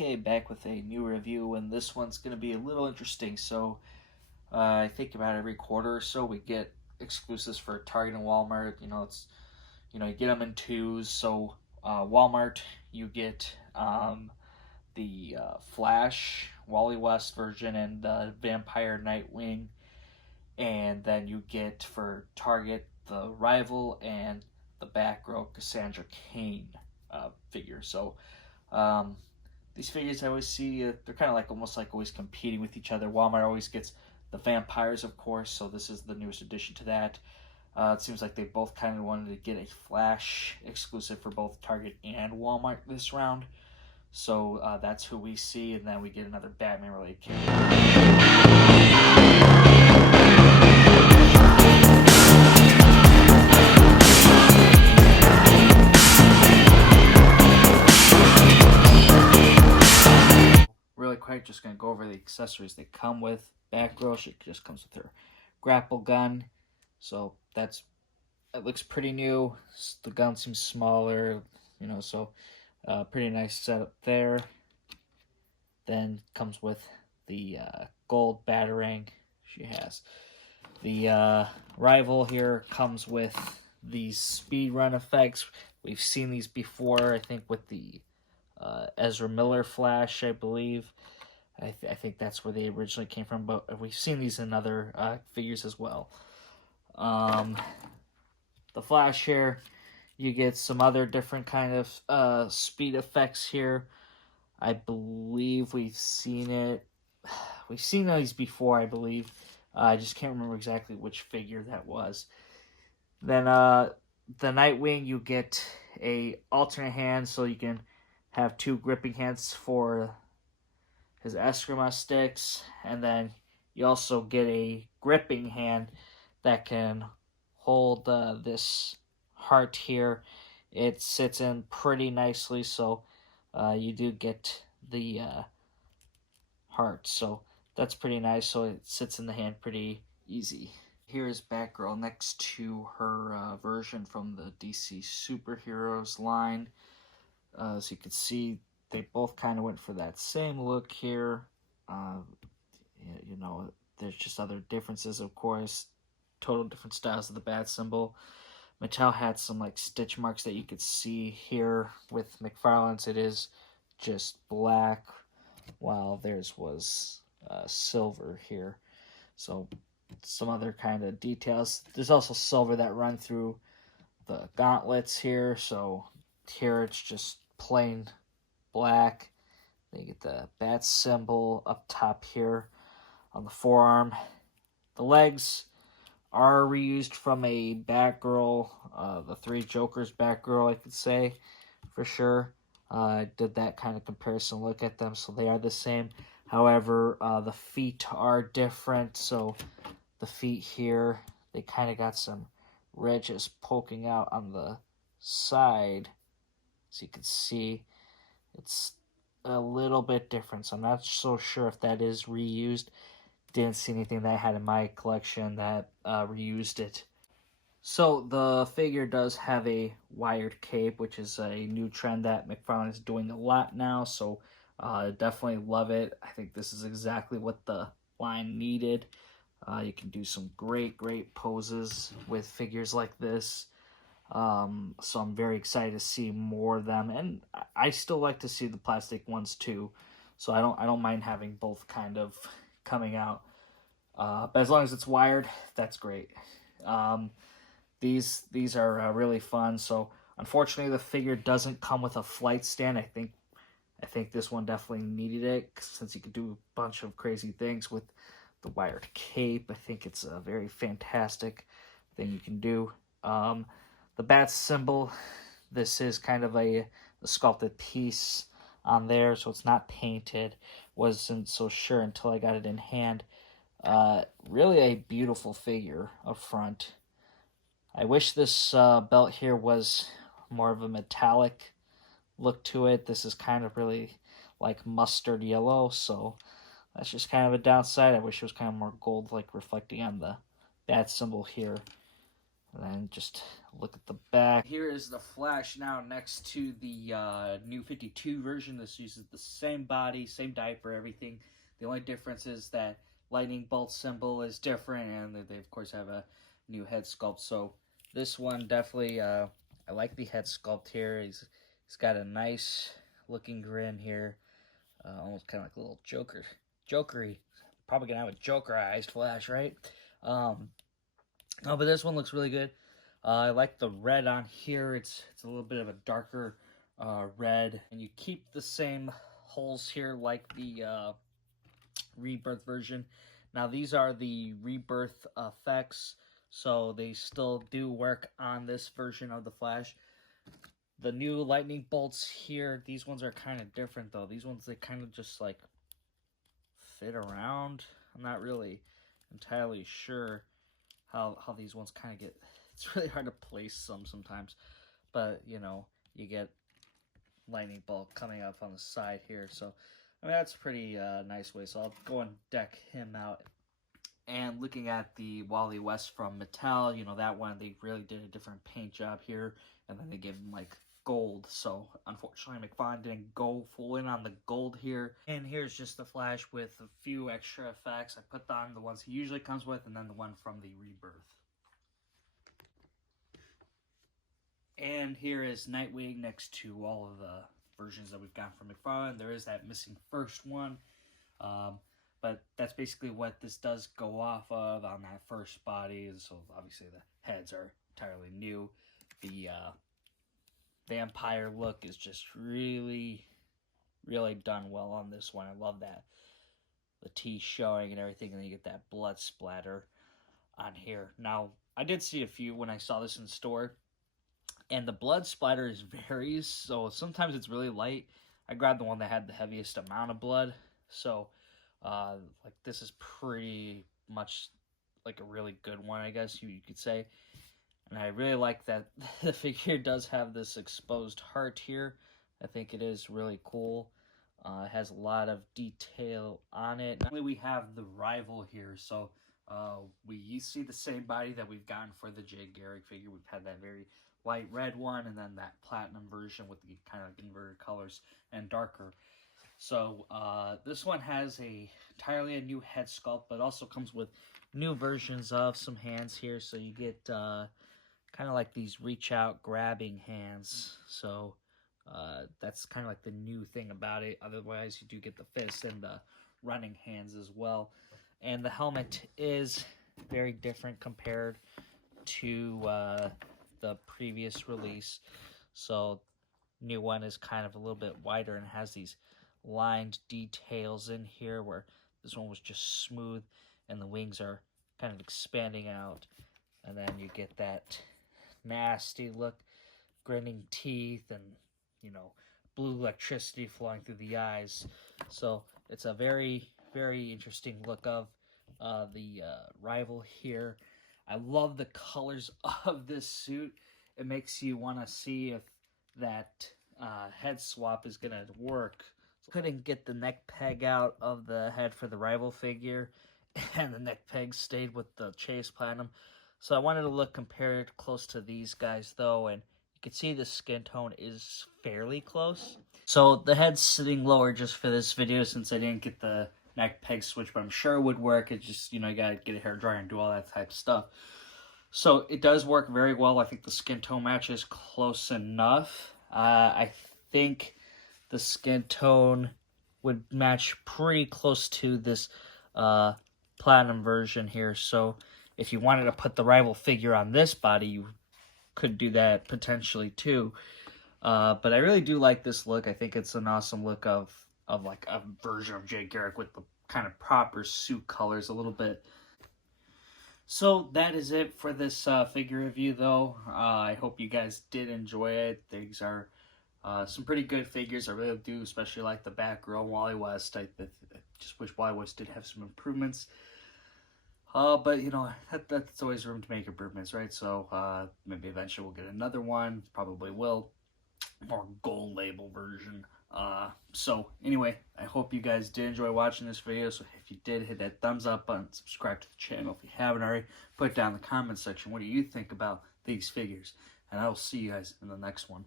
Okay, back with a new review, and this one's going to be a little interesting. I think about every quarter or so we get exclusives for Target and Walmart. You get them in twos. Walmart, you get the Flash, Wally West version, and the Vampire Nightwing, and then you get for Target the Rival and the Batgirl Cassandra Cain figure. Um, these figures I always see, they're kind of like almost like always competing with each other. Walmart always gets the vampires, of course, so this is the newest addition to that. It seems like they both kind of wanted to get a Flash exclusive for both Target and Walmart this round. That's who we see, and then we get another Batman related character. Really quick, just going to go over the accessories they come with. Batgirl, she just comes with her grapple gun. So it looks pretty new. The gun seems smaller, pretty nice setup there. Then comes with the gold batarang she has. The Rival here comes with these speed run effects. We've seen these before, I think, with the Ezra Miller Flash, I believe. I think that's where they originally came from, but we've seen these in other figures as well. The Flash here, you get some other different kind of speed effects here. I believe we've seen it. We've seen these before, I believe. I just can't remember exactly which figure that was. Then the Nightwing, you get a alternate hand, so you can have two gripping hands for his Eskrima sticks, and then you also get a gripping hand that can hold this heart here. It sits in pretty nicely, so you do get the heart, so that's pretty nice. So it sits in the hand pretty easy. Here's Batgirl next to her version from the DC Superheroes line. As you can see, they both kind of went for that same look here. There's just other differences, of course. Total different styles of the bat symbol. Mattel had some like stitch marks that you could see here. With McFarlane's, it is just black, while theirs was silver here. So some other kind of details. There's also silver that run through the gauntlets here. So here it's just plain black. Then you get the bat symbol up top here on the forearm. The legs are reused from a Batgirl, the Three Jokers Batgirl, I could say, for sure. I did that kind of comparison look at them, so they are the same. However, the feet are different, so the feet here, they kind of got some ridges poking out on the side. So you can see it's a little bit different, so I'm not so sure if that is reused. Didn't see anything that I had in my collection that reused it. So the figure does have a wired cape, which is a new trend that McFarlane is doing a lot now, so definitely love it. I think this is exactly what the line needed. You can do some great poses with figures like this. So I'm very excited to see more of them, and I still like to see the plastic ones too. So I don't mind having both kind of coming out. But as long as it's wired, that's great. These are really fun. So unfortunately, the figure doesn't come with a flight stand. I think this one definitely needed it, since you could do a bunch of crazy things with the wired cape. I think it's a very fantastic thing you can do. The bat symbol, this is kind of a sculpted piece on there, so it's not painted. Wasn't so sure until I got it in hand. Really a beautiful figure up front. I wish this belt here was more of a metallic look to it. This is kind of really like mustard yellow, so that's just kind of a downside. I wish it was kind of more gold, like reflecting on the bat symbol here. And then just look at the back. Here is the Flash now next to the new 52 version. This uses the same body, same diaper, everything. The only difference is that lightning bolt symbol is different, and they of course have a new head sculpt. So this one definitely, I like the head sculpt here. He's got a nice looking grin here, almost kind of like a little jokery. Probably gonna have a Joker-ized Flash, right? No, but this one looks really good. I like the red on here. It's a little bit of a darker red, and you keep the same holes here like the Rebirth version. Now these are the Rebirth effects, so they still do work on this version of the Flash. The new lightning bolts here, these ones are kind of different though. These ones, they kind of just like fit around. I'm not really entirely sure how these ones kind of get. It's really hard to place sometimes, but you know, you get lightning bolt coming up on the side here, so I mean that's a pretty nice way. So I'll go and deck him out. And looking at the Wally West from Mattel, you know, that one, they really did a different paint job here, and then they gave him like gold. So unfortunately McFarlane didn't go full in on the gold here. And here's just the Flash with a few extra effects. I put on the ones he usually comes with, and then the one from the Rebirth. And here is Nightwing next to all of the versions that we've gotten from McFarlane. There is that missing first one, but that's basically what this does go off of on that first body. And so obviously the heads are entirely new. The vampire look is just really done well on this one. I love that. The teeth showing and everything, and then you get that blood splatter on here. Now, I did see a few when I saw this in the store, and the blood splatter varies, so sometimes it's really light. I grabbed the one that had the heaviest amount of blood, so like this is pretty much like a really good one, I guess you could say. And I really like that the figure does have this exposed heart here. I think it is really cool. It has a lot of detail on it. Not only we have the Rival here, so we see the same body that we've gotten for the Jay Garrick figure. We've had that very light red one, and then that platinum version with the kind of inverted colors and darker. So this one has entirely a new head sculpt, but also comes with new versions of some hands here. So you get kind of like these reach out grabbing hands. So that's kind of like the new thing about it. Otherwise, you do get the fist and the running hands as well. And the helmet is very different compared to the previous release. So new one is kind of a little bit wider and has these lined details in here, where this one was just smooth and the wings are kind of expanding out. And then you get that nasty look, grinning teeth, and you know, blue electricity flowing through the eyes. So it's a very interesting look of the Rival here. I love the colors of this suit. It makes you want to see if that head swap is gonna work. So couldn't get the neck peg out of the head for the Rival figure, and the neck peg stayed with the Chase Platinum. So I wanted to look compared close to these guys though, and you can see the skin tone is fairly close. So the head's sitting lower just for this video since I didn't get the neck peg switch, but I'm sure it would work. It's just, you know, you gotta get a hairdryer and do all that type of stuff. So it does work very well. I think the skin tone match is close enough. I think the skin tone would match pretty close to this platinum version here. So if you wanted to put the Rival figure on this body, you could do that potentially too. But I really do like this look. I think it's an awesome look of like a version of Jay Garrick with the kind of proper suit colors a little bit. So that is it for this figure review though. I hope you guys did enjoy it. These are some pretty good figures. I really do especially like the Batgirl, Wally West. I just wish Wally West did have some improvements. But you know, that's always room to make improvements, right? So maybe eventually we'll get another one. Probably will. More gold label version. So anyway, I hope you guys did enjoy watching this video. So if you did, hit that thumbs up button, subscribe to the channel if you haven't already. Put it down in the comment section. What do you think about these figures. And I will see you guys in the next one.